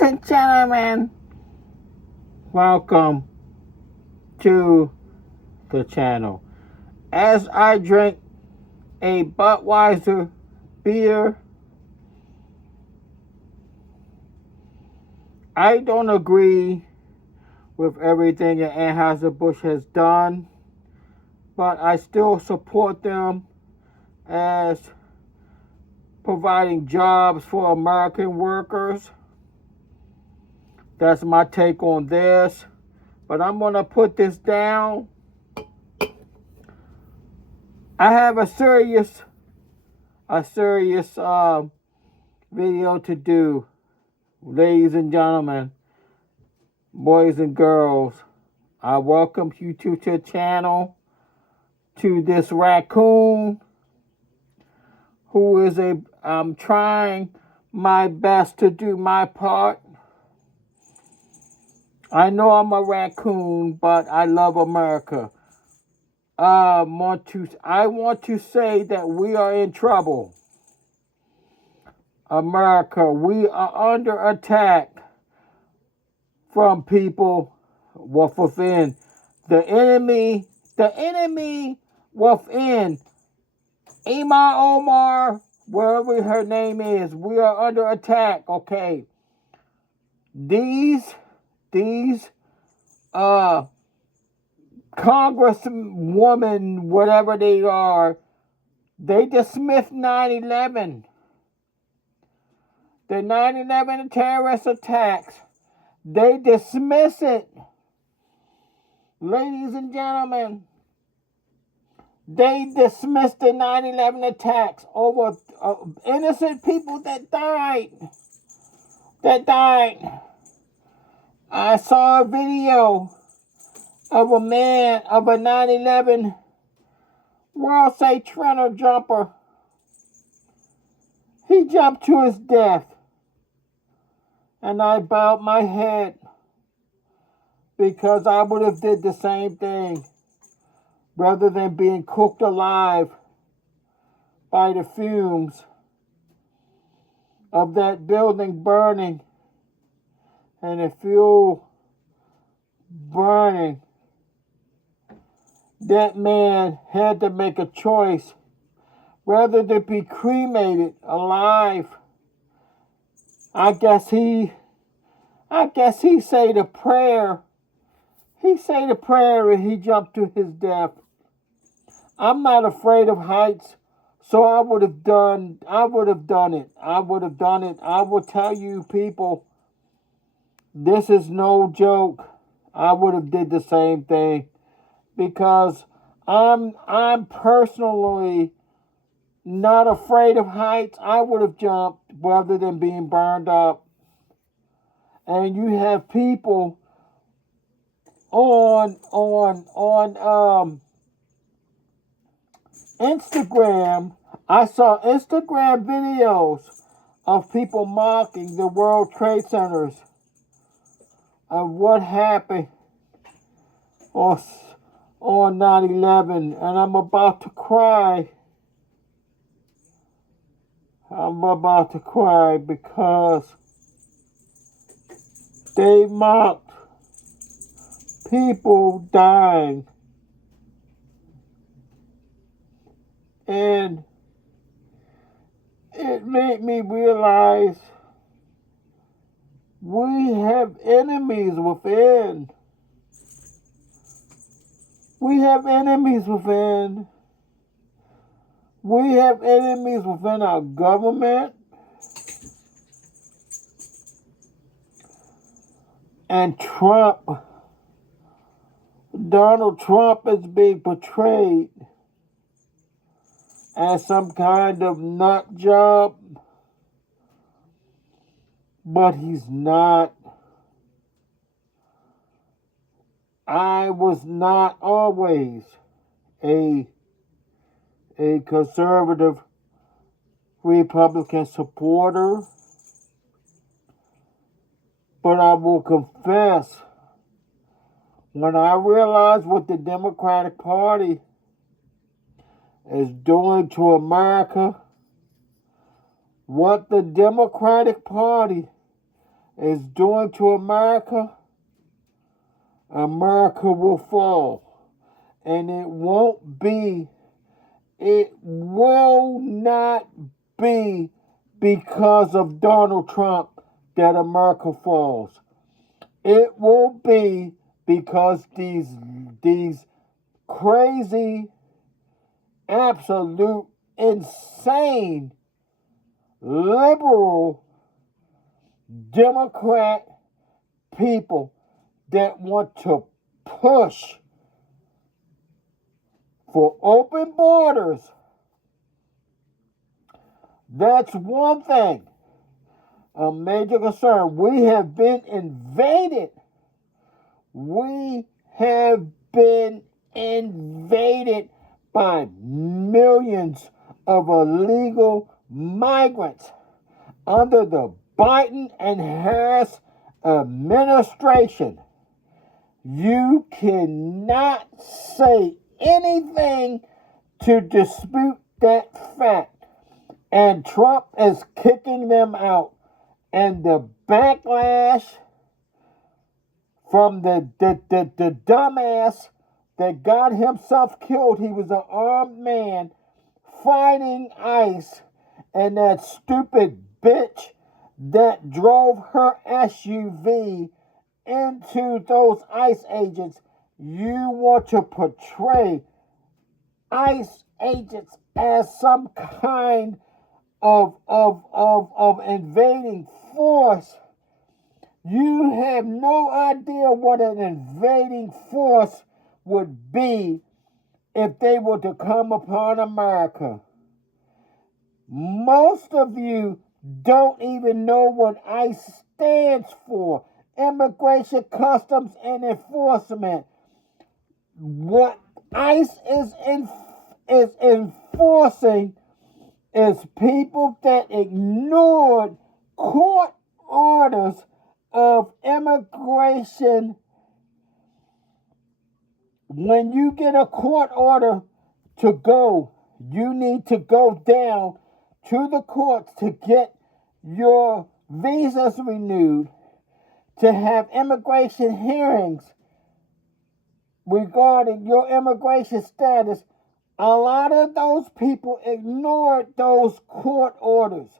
Ladies and gentlemen, welcome to the channel. As I drink a Budweiser beer, I don't agree with everything that Anheuser-Busch has done, but I still support them as providing jobs for American workers. That's my take on this. But I'm going to put this down. I have a serious video to do. Ladies and gentlemen, boys and girls, I welcome you to the channel, to this raccoon who is I'm trying my best to do my part. I know I'm a raccoon, but I love America. I want to say that we are in trouble. America, we are under attack from people within. The enemy within. Ilhan Omar, wherever her name is, we are under attack, okay? These congresswoman, whatever they are, they dismissed 9/11. The 9/11 terrorist attacks, they dismiss it. Ladies and gentlemen, they dismissed the 9/11 attacks over innocent people that died. I saw a video of a 9/11 World Trade Center jumper. He jumped to his death. And I bowed my head because I would have did the same thing rather than being cooked alive by the fumes of that building burning and the fuel burning. That man had to make a choice rather than be cremated alive. I guess he said a prayer. He said a prayer and he jumped to his death. I'm not afraid of heights, so I would have done it. I will tell you people, this is no joke. I would have did the same thing because I'm personally not afraid of heights. I would have jumped rather than being burned up. And you have people on Instagram. I saw Instagram videos of people mocking the World Trade Centers of what happened on 9/11, and I'm about to cry. I'm about to cry because they mocked people dying. And it made me realize we have enemies within. We have enemies within. We have enemies within our government. And Donald Trump is being portrayed as some kind of nut job, but he's not. I was not always a conservative Republican supporter, but I will confess, when I realized what the Democratic Party is doing to America, what the Democratic Party is doing to America, America will fall. And it will not be because of Donald Trump that America falls. It will be because these crazy, absolute, insane, liberal, Democrat people that want to push for open borders. That's one thing, a major concern. We have been invaded. We have been invaded by millions of illegal migrants under the Biden and Harris administration. You cannot say anything to dispute that fact. And Trump is kicking them out. And the backlash from the dumbass that got himself killed, he was an armed man fighting ICE, and that stupid bitch that drove her SUV into those ICE agents. You want to portray ICE agents as some kind of invading force. You have no idea what an invading force would be if they were to come upon America. Most of you don't even know what ICE stands for. Immigration, Customs, and Enforcement. What ICE is enforcing is people that ignored court orders of immigration. When you get a court order to go, you need to go down to the courts to get your visas renewed, to have immigration hearings regarding your immigration status. A lot of those people ignored those court orders.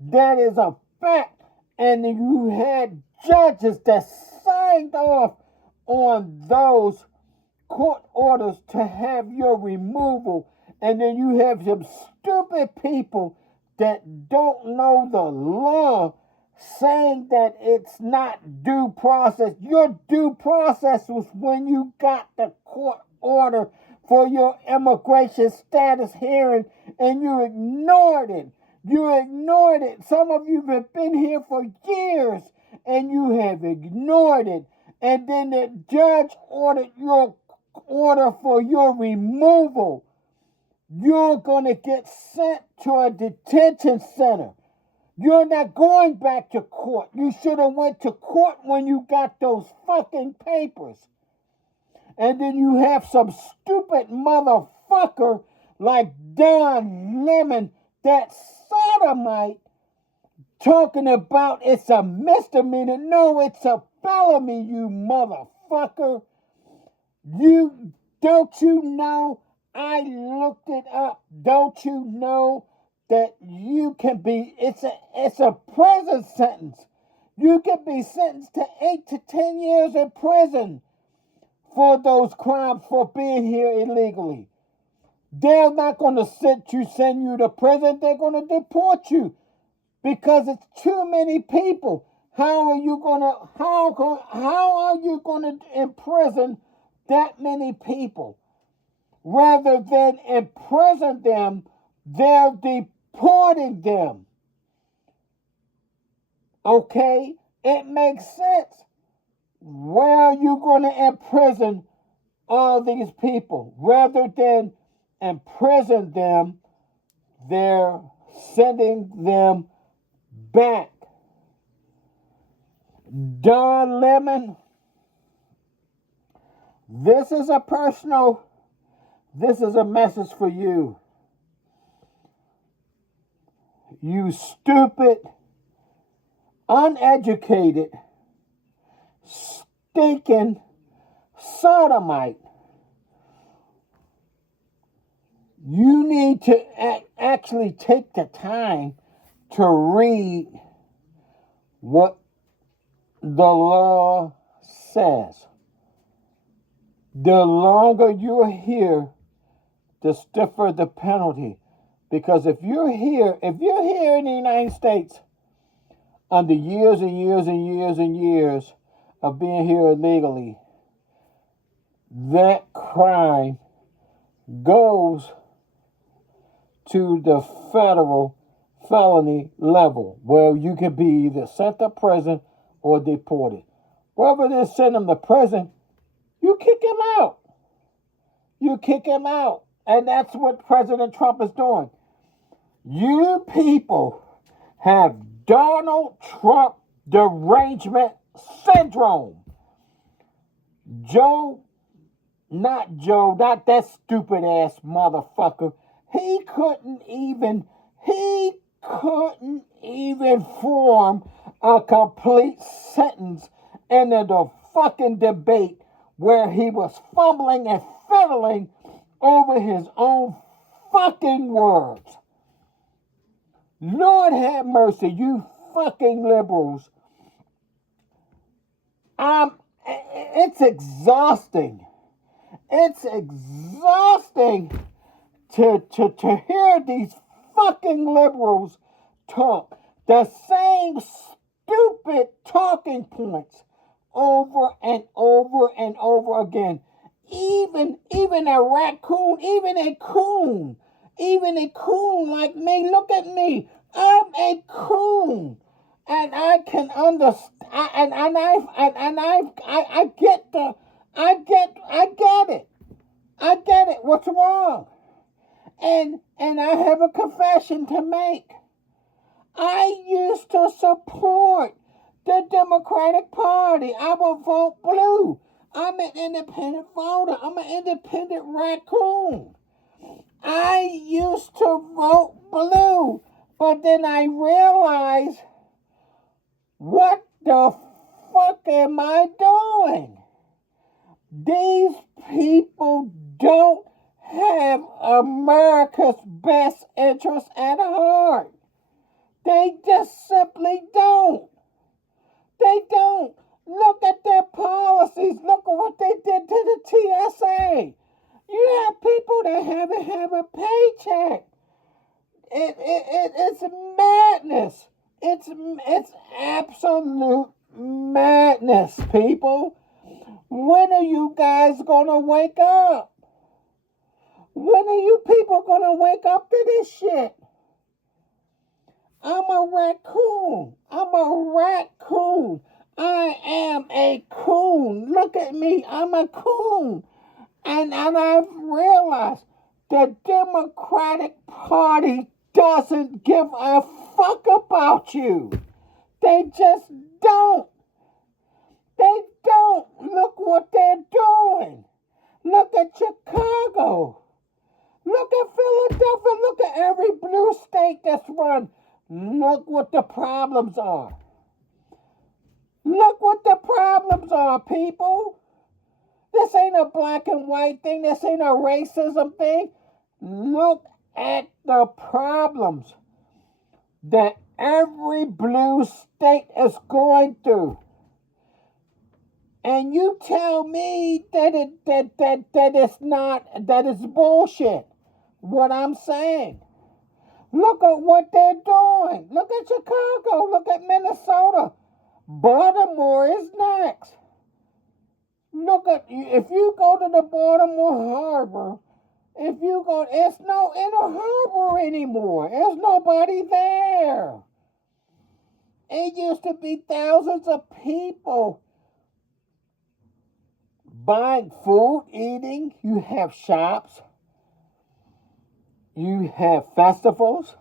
That is a fact. And you had judges that signed off on those court orders to have your removal. And then you have some stupid people that don't know the law saying that it's not due process. Your due process was when you got the court order for your immigration status hearing, and you ignored it. You ignored it. Some of you have been here for years, and you have ignored it. And then the judge ordered your order for your removal. You're going to get sent to a detention center. You're not going back to court. You should have went to court when you got those fucking papers. And then you have some stupid motherfucker like Don Lemon, that sodomite, talking about it's a misdemeanor. No, it's a felony, you motherfucker. Don't you know? I looked it up. Don't you know that you can be, it's a prison sentence. You can be sentenced to 8 to 10 years in prison for those crimes, for being here illegally. They're not going to send you to prison. They're going to deport you because it's too many people. How are you going to imprison that many people? Rather than imprison them, they're deporting them. Okay? It makes sense. Where are you going to imprison all these people? Rather than imprison them, they're sending them back. Don Lemon, this is a message for you. You stupid, uneducated, stinking sodomite. You need to actually take the time to read what the law says. The longer you're here, the stiffer the penalty. Because if you're here in the United States under years and years and years and years of being here illegally, that crime goes to the federal felony level, where you can be either sent to prison or deported. Rather than send him to prison, you kick him out. You kick him out. And that's what President Trump is doing. You people have Donald Trump derangement syndrome. Not that stupid ass motherfucker. He couldn't even form a complete sentence in the fucking debate where he was fumbling and fiddling over his own fucking words. Lord have mercy, you fucking liberals. It's exhausting. It's exhausting to hear these fucking liberals talk the same stupid talking points over and over and over again. Even a raccoon, even a coon like me. Look at me. I'm a coon. And I can understand, I get it. I get it. What's wrong? And I have a confession to make. I used to support the Democratic Party. I will vote blue. I'm an independent voter. I'm an independent raccoon. I used to vote blue. But then I realized, what the fuck am I doing? These people don't have America's best interest at heart. They just simply don't. They don't. Look at their policies. Look at what they did to the TSA. You have people that haven't have a paycheck. It's madness. It's absolute madness, people. When are you guys gonna wake up? When are you people gonna wake up to this shit? I'm a raccoon. I am a coon. Look at me. I'm a coon. And I've realized the Democratic Party doesn't give a fuck about you. They just don't. They don't. Look what they're doing. Look at Chicago. Look at Philadelphia. Look at every blue state that's run. Look what the problems are. Look what the problems are, people. This ain't a black and white thing. This ain't a racism thing. Look at the problems that every blue state is going through. And you tell me that it's bullshit. What I'm saying. Look at what they're doing. Look at Chicago. Look at Minnesota. Baltimore is next. Look at, if you go to the Baltimore Harbor, it's no inner harbor anymore. There's nobody there. It used to be thousands of people buying food, eating. You have shops. You have festivals.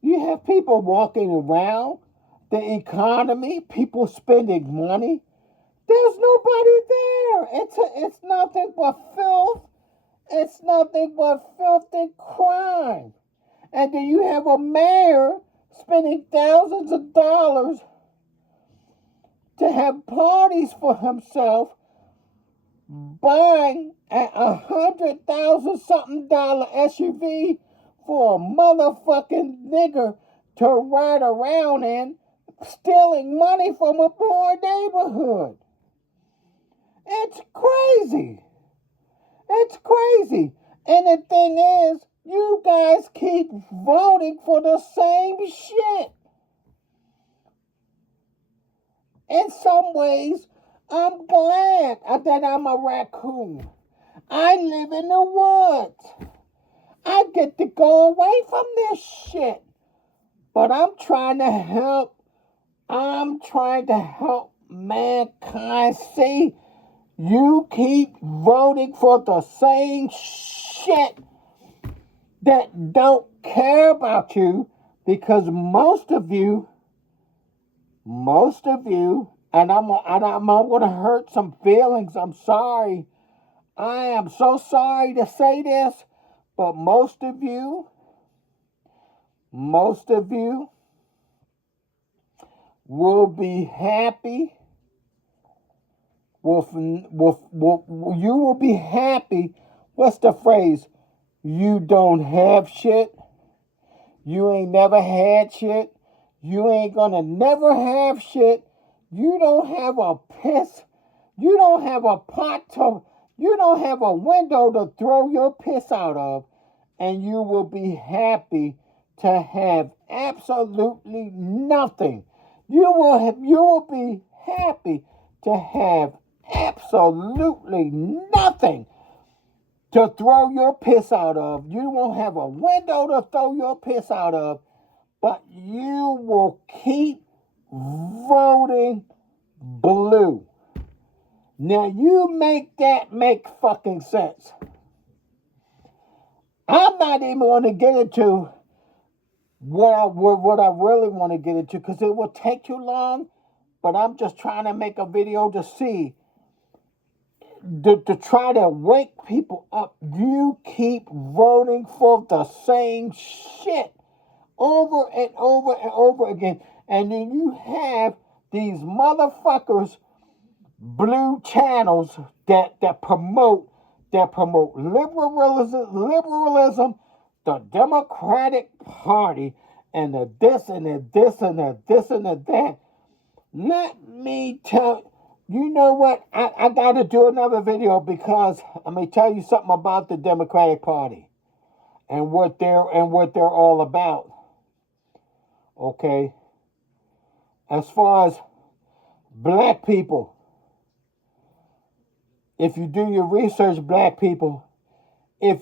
You have people walking around. The economy, people spending money. There's nobody there. It's nothing but filth. It's nothing but filth and crime. And then you have a mayor spending thousands of dollars to have parties for himself, buying a $100,000 something SUV for a motherfucking nigger to ride around in, stealing money from a poor neighborhood. It's crazy. It's crazy. And the thing is, you guys keep voting for the same shit. In some ways, I'm glad that I'm a raccoon. I live in the woods. I get to go away from this shit. But I'm trying to help. I'm trying to help mankind see you keep voting for the same shit that don't care about you, because most of you, and I'm going to hurt some feelings. I'm sorry. I am so sorry to say this, but most of you will be happy. You will be happy. What's the phrase? You don't have shit. You ain't never had shit. You ain't gonna never have shit. You don't have a piss. You don't have a pot to. You don't have a window to throw your piss out of. And you will be happy to have absolutely nothing. You will be happy to have absolutely nothing to throw your piss out of. You won't have a window to throw your piss out of, but you will keep voting blue. Now you make that make fucking sense. I'm not even going to get into what I really want to get into, because it will take too long. But I'm just trying to make a video to see, to try to wake people up. You keep voting for the same shit over and over and over again. And then you have these motherfuckers, blue channels that promote liberalism, the Democratic Party, and the this and the this and the this and the that. Let me tell you, know what? I got to do another video, because let me tell you something about the Democratic Party and what they're all about. Okay, as far as black people, if you do your research, black people, black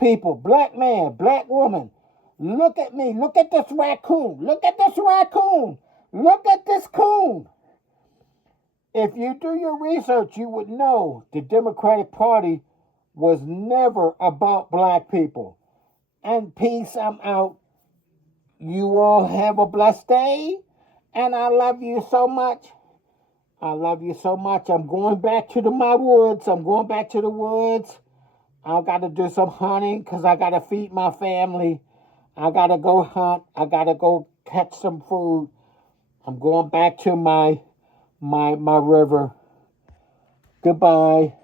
people, black man, black woman, look at me, look at this raccoon, look at this raccoon, look at this coon. If you do your research, you would know the Democratic Party was never about black people. And peace, I'm out. You all have a blessed day, and I love you so much. I love you so much. I'm going back to my woods. I'm going back to the woods. I got to do some hunting, because I got to feed my family. I got to go hunt. I got to go catch some food. I'm going back to my river. Goodbye.